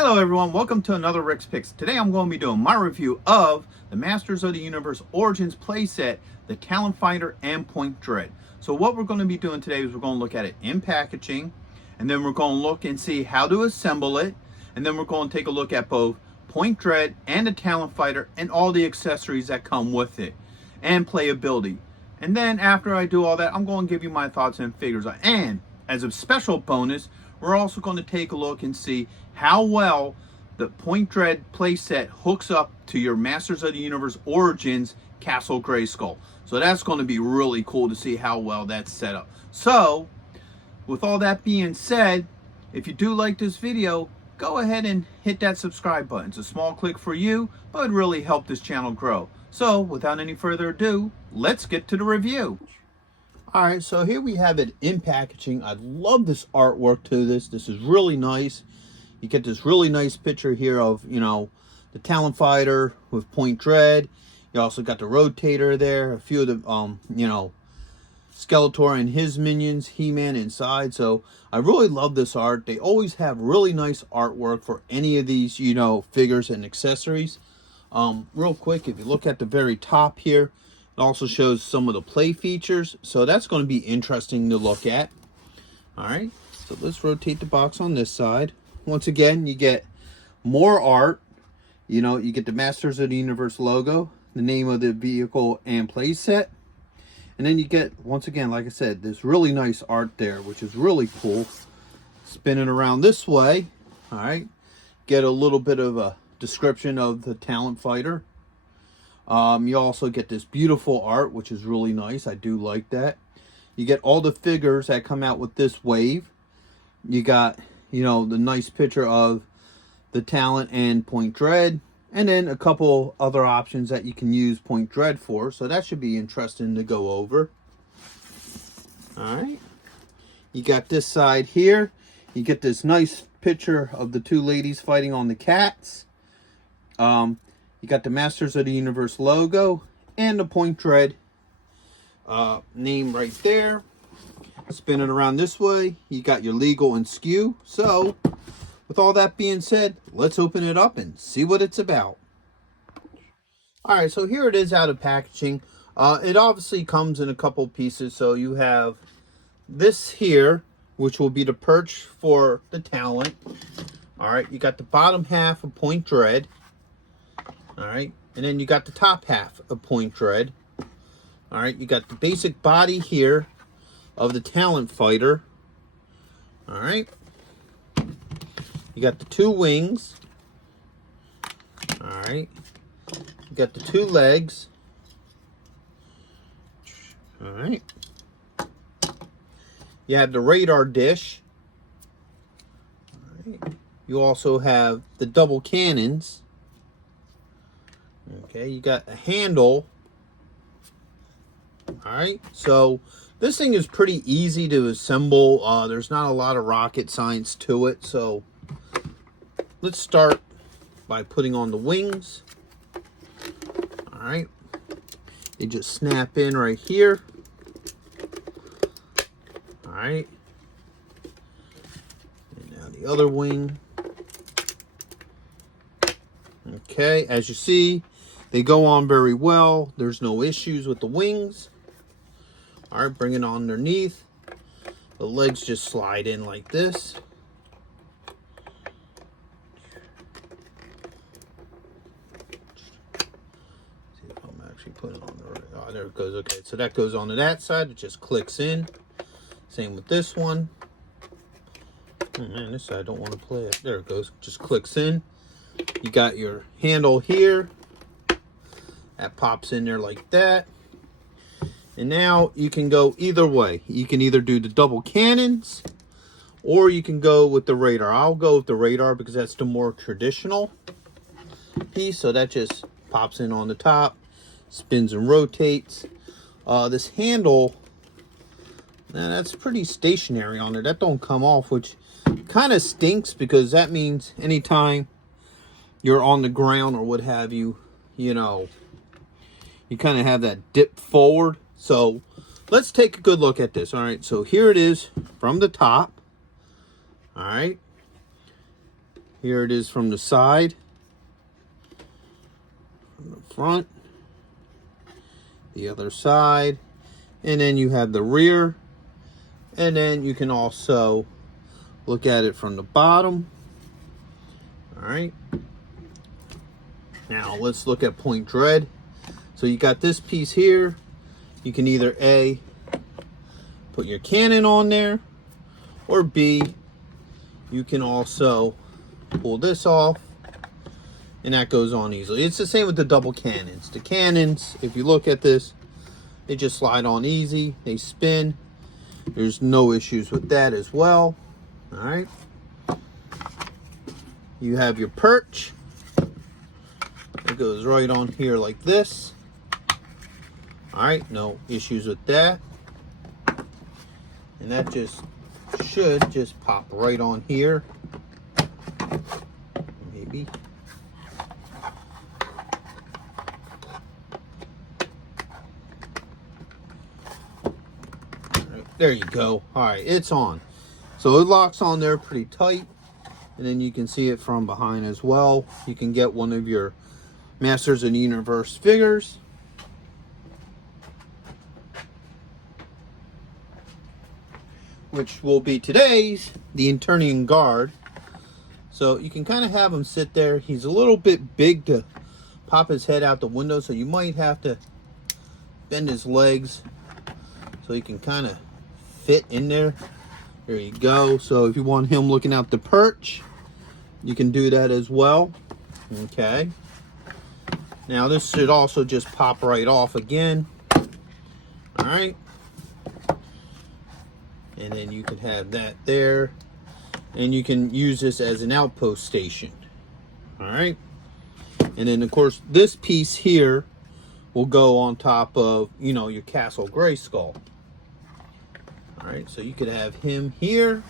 Hello everyone, welcome to another Rick's Picks. Today I'm going to be doing my review of the Masters of the Universe Origins playset, the Talon Fighter and Point Dread. So what we're going to be doing today is we're going to look at it in packaging, and then we're going to look and see how to assemble it, and then we're going to take a look at both Point Dread and the Talon Fighter and all the accessories that come with it, and playability. And then after I do all that, I'm going to give you my thoughts and figures. And as a special bonus, we're also going to take a look and see how well the Point Dread playset hooks up to your Masters of the Universe Origins Castle Grayskull. So that's going to be really cool to see how well that's set up. So, with all that being said, if you do like this video, go ahead and hit that subscribe button. It's a small click for you, but it really helped this channel grow. So, without any further ado, let's get to the review. Alright, so here we have it in packaging. I love this artwork to this. This is really nice. You get this really nice picture here of, the Talon Fighter with Point Dread. You also got the Rotator there. A few of the, Skeletor and his minions, He-Man inside. So I really love this art. They always have really nice artwork for any of these, figures and accessories. Real quick, if you look at the very top here, it also shows some of the play features. So that's going to be interesting to look at. All right, so let's rotate the box on this side. Once again, you get more art. You get the Masters of the Universe logo, the name of the vehicle and play set. And then you get, once again, like I said, this really nice art there, which is really cool. Spin it around this way. All right. Get a little bit of a description of the Talon Fighter. You also get this beautiful art, which is really nice. I do like that. You get all the figures that come out with this wave. You got, the nice picture of the Talon and Point Dread. And then a couple other options that you can use Point Dread for. So that should be interesting to go over. Alright. You got this side here. You get this nice picture of the two ladies fighting on the cats. You got the Masters of the Universe logo and the Point Dread name right there. Spin it around this way. You got your legal and skew. So, with all that being said, let's open it up and see what it's about. Alright, so here it is out of packaging. It obviously comes in a couple pieces. So you have this here, which will be the perch for the Talon. Alright, you got the bottom half of Point Dread. Alright, and then you got the top half of Point Dread. Alright, you got the basic body here of the Talon Fighter. Alright. You got the two wings. Alright. You got the two legs. Alright. You have the radar dish. Alright. You also have the double cannons. Okay, you got a handle. Alright, so this thing is pretty easy to assemble. There's not a lot of rocket science to it. So let's start by putting on the wings. Alright, they just snap in right here. Alright, and now the other wing. Okay, as you see, they go on very well. There's no issues with the wings. All right, bring it on underneath. The legs just slide in like this. See if I'm actually putting it on the right. Oh, there it goes. Okay, so that goes onto that side. It just clicks in. Same with this one. Oh man, this side I don't want to play it. There it goes. Just clicks in. You got your handle here. That pops in there like that. And now you can go either way. You can either do the double cannons or you can go with the radar. I'll go with the radar because that's the more traditional piece. So that just pops in on the top, spins and rotates. This handle, now that's pretty stationary on there. That don't come off, which kind of stinks because that means anytime you're on the ground or what have you, you kind of have that dip forward. So let's take a good look at this. All right, so here it is from the top. All right, Here it is from the side, from the front, the other side, and then you have the rear, and then you can also look at it from the bottom. All right. Now let's look at point dread. So you got this piece here. You can either A, put your cannon on there, or B, you can also pull this off, and that goes on easily. It's the same with the double cannons. The cannons, if you look at this, they just slide on easy. They spin. There's no issues with that as well. All right. You have your perch. It goes right on here like this. All right, no issues with that. And that just should just pop right on here. Maybe. Right, there you go. All right, it's on. So it locks on there pretty tight. And then you can see it from behind as well. You can get one of your Masters of the Universe figures. Which will be today's, the Eternian Guard. So you can kind of have him sit there. He's a little bit big to pop his head out the window, so you might have to bend his legs so he can kind of fit in there. There you go. So if you want him looking out the perch, you can do that as well. Okay. Now this should also just pop right off again. All right. And then you can have that there. And you can use this as an outpost station. All right. And then, of course, this piece here will go on top of, you know, your Castle Grayskull. All right. So you could have him here.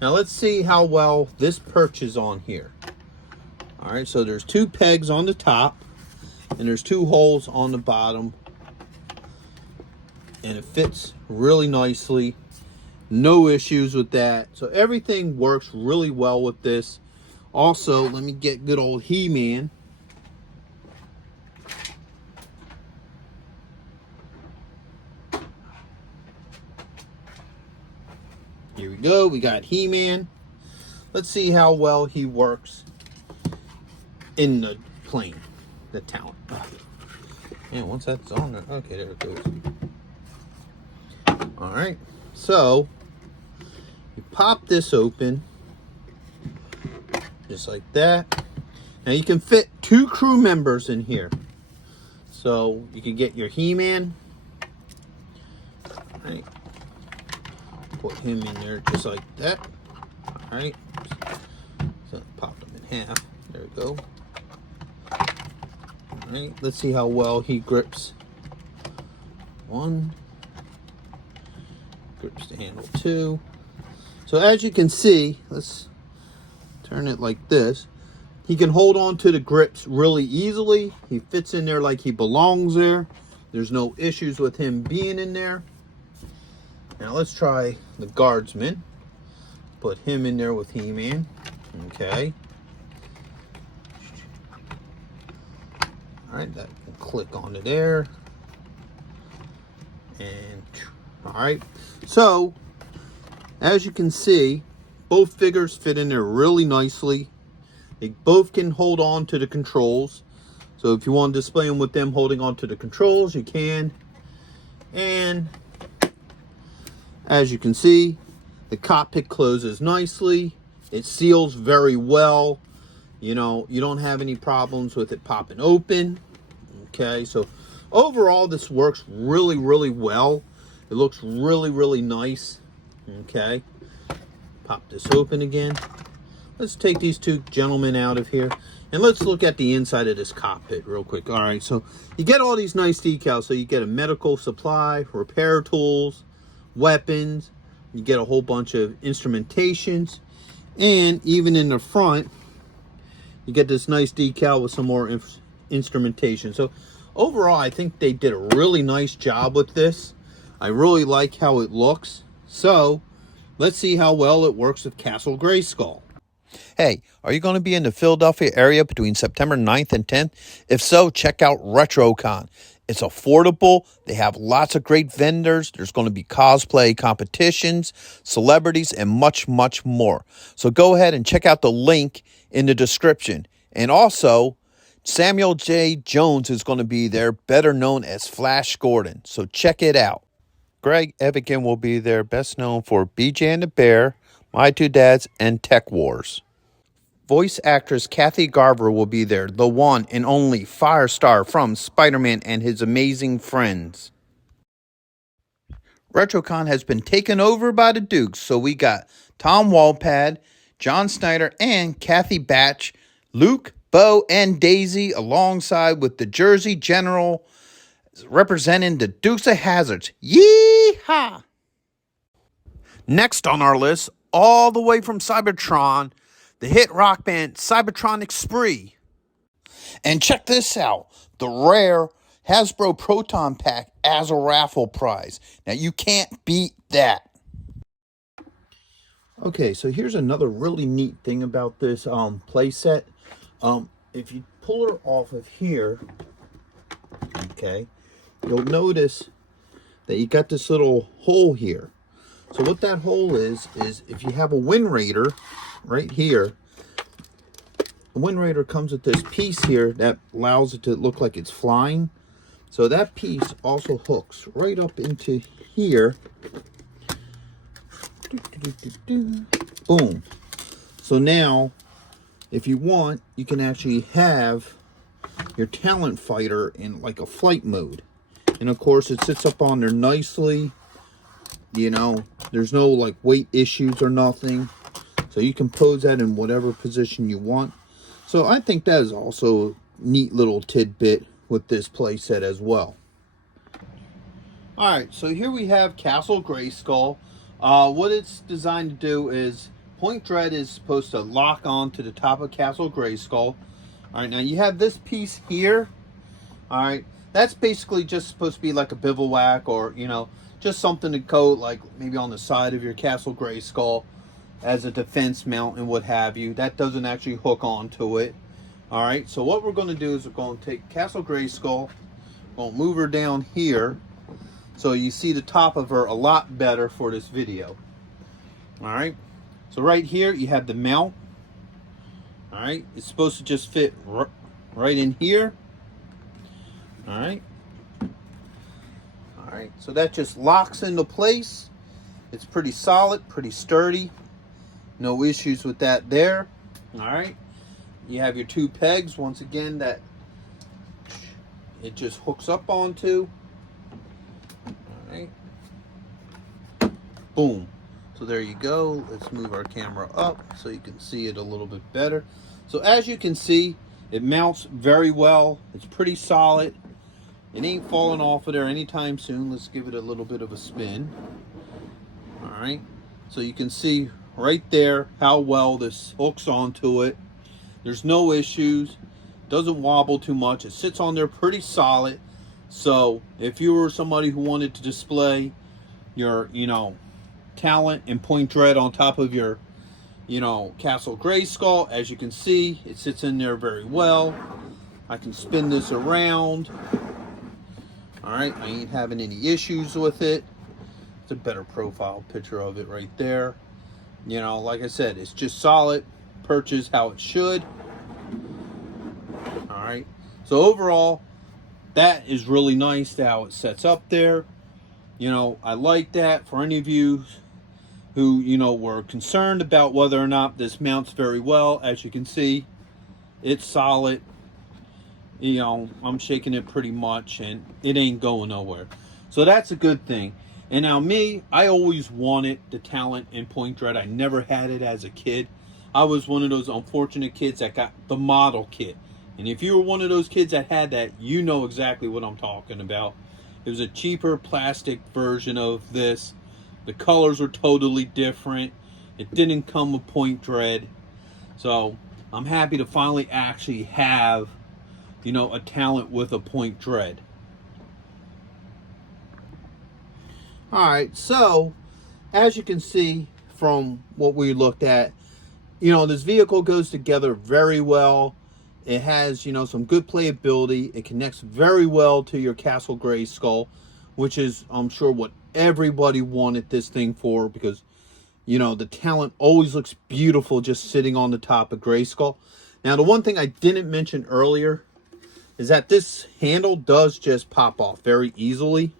Now, let's see how well this perch is on here. All right. So there's 2 pegs on the top. And there's 2 holes on the bottom. And it fits really nicely. No issues with that. So everything works really well with this. Also, let me get good old He-Man. Here we go. We got He-Man. Let's see how well he works in the plane. The Talon. And once that's on there. Okay, there it goes. All right. So you pop this open just like that. Now you can fit 2 crew members in here. So you can get your He-Man. Right. Put him in there just like that. All right. So pop them in half. There we go. All right. Let's see how well he grips. 1. Grips the handle 2. So as you can see, let's turn it like this. He can hold on to the grips really easily. He fits in there like he belongs there. There's no issues with him being in there. Now let's try the guardsman. Put him in there with He-Man. Okay. All right, that can click onto there. And all right. So, as you can see, both figures fit in there really nicely. They both can hold on to the controls. So if you want to display them with them holding on to the controls, you can. And as you can see, the cockpit closes nicely. It seals very well. You know, you don't have any problems with it popping open. Okay, so overall, this works really, really well. It looks really, really nice. Okay. Pop this open again. Let's take these 2 gentlemen out of here. And let's look at the inside of this cockpit real quick. All right, so you get all these nice decals. So you get a medical supply, repair tools, weapons. You get a whole bunch of instrumentations. And even in the front, you get this nice decal with some more instrumentation. So overall, I think they did a really nice job with this. I really like how it looks. So let's see how well it works with Castle Grayskull. Hey, are you going to be in the Philadelphia area between September 9th and 10th? If so, check out RetroCon. It's affordable. They have lots of great vendors. There's going to be cosplay competitions, celebrities, and much, much more. So go ahead and check out the link in the description. And also, Samuel J. Jones is going to be there, better known as Flash Gordon. So check it out. Greg Evigan will be there, best known for BJ and the Bear, My Two Dads, and Tech Wars. Voice actress Kathy Garver will be there, the one and only Firestar from Spider-Man and His Amazing Friends. RetroCon has been taken over by the Dukes, so we got Tom Walpad, John Snyder, and Kathy Batch, Luke, Bo, and Daisy, alongside with the Jersey General representing the Dukes of Hazzards. Yee-haw! Next on our list, all the way from Cybertron, the hit rock band Cybertronic Spree. And check this out, the rare Hasbro Proton Pack as a raffle prize. Now you can't beat that. Okay, so here's another really neat thing about this play set. If you pull her off of here, okay, you'll notice that you got this little hole here. So what that hole is if you have a Wind Raider right here, the Wind Raider comes with this piece here that allows it to look like it's flying. So that piece also hooks right up into here. Boom. So now, if you want, you can actually have your Talon fighter in like a flight mode. And of course, it sits up on there nicely. You know, there's no like weight issues or nothing. So you can pose that in whatever position you want. So I think that is also a neat little tidbit with this play set as well. Alright, so here we have Castle Grayskull. What it's designed to do is Point Dread is supposed to lock on to the top of Castle Grayskull. Alright, now you have this piece here. Alright, that's basically just supposed to be like a bivouac, or, you know, just something to coat like maybe on the side of your Castle Grayskull as a defense mount and what have you. That doesn't actually hook onto it. Alright, so what we're going to do is we're going to take Castle Grayskull, we'll move her down here so you see the top of her a lot better for this video. Alright, so right here you have the mount. Alright, it's supposed to just fit right in here. Alright. Alright, so that just locks into place. It's pretty solid, pretty sturdy. No issues with that there. Alright. You have your two pegs, once again, that it just hooks up onto. Alright. Boom. So there you go. Let's move our camera up so you can see it a little bit better. So as you can see, it mounts very well. It's pretty solid. It ain't falling off of there anytime soon. Let's give it a little bit of a spin. Alright. So you can see right there how well this hooks onto it. There's no issues. Doesn't wobble too much. It sits on there pretty solid. So if you were somebody who wanted to display your, you know, Talon and Point Dread on top of your, you know, Castle Grayskull, as you can see, it sits in there very well. I can spin this around. Alright, I ain't having any issues with it. It's a better profile picture of it right there. You know, like I said, it's just solid. Perches how it should. Alright, so overall, that is really nice how it sets up there. You know, I like that. For any of you who, you know, were concerned about whether or not this mounts very well, as you can see, it's solid. You know, I'm shaking it pretty much and it ain't going nowhere. So that's a good thing. And now me, I always wanted the Talon and Point Dread. I never had it as a kid. I was one of those unfortunate kids that got the model kit. And if you were one of those kids that had that, you know exactly what I'm talking about. It was a cheaper plastic version of this. The colors were totally different. It didn't come with Point Dread. So I'm happy to finally actually have, you know, a Talon with a Point Dread. Alright, so as you can see from what we looked at, This vehicle goes together very well. It has, some good playability. It connects very well to your Castle Grayskull, which is, I'm sure, what everybody wanted this thing for, because, the Talon always looks beautiful just sitting on the top of Grayskull. Now, the one thing I didn't mention earlier is that this handle does just pop off very easily.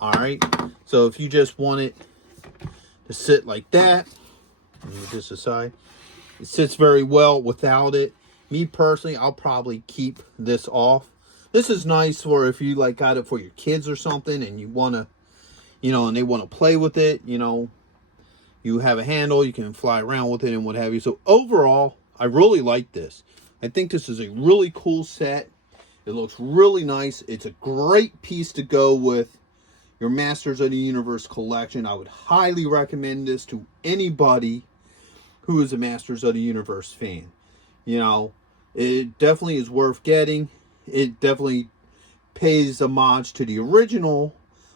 All right. So if you just want it to sit like that, move this aside, it sits very well without it. Me personally, I'll probably keep this off. This is nice for if you got it for your kids or something and you want to, and they want to play with it, you have a handle, you can fly around with it and what have you. So overall, I really like this. I think this is a really cool set. It looks really nice. It's a great piece to go with your Masters of the Universe collection. I would highly recommend this to anybody who is a Masters of the Universe fan. It definitely is worth getting. It definitely pays homage to the original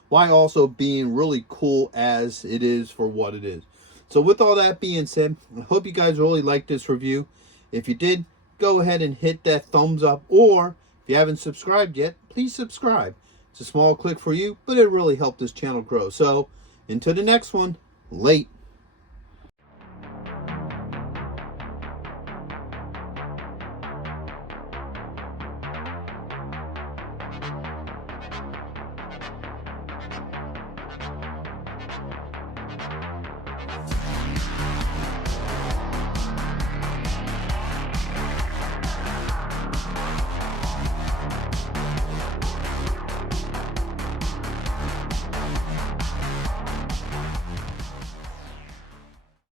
while also being really cool as it is for what it is. So with all that being said, I hope you guys really liked this review. If you did, go ahead and hit that thumbs up, or if you haven't subscribed yet, please subscribe. It's a small click for you, but it really helped this channel grow. So until the next one, late.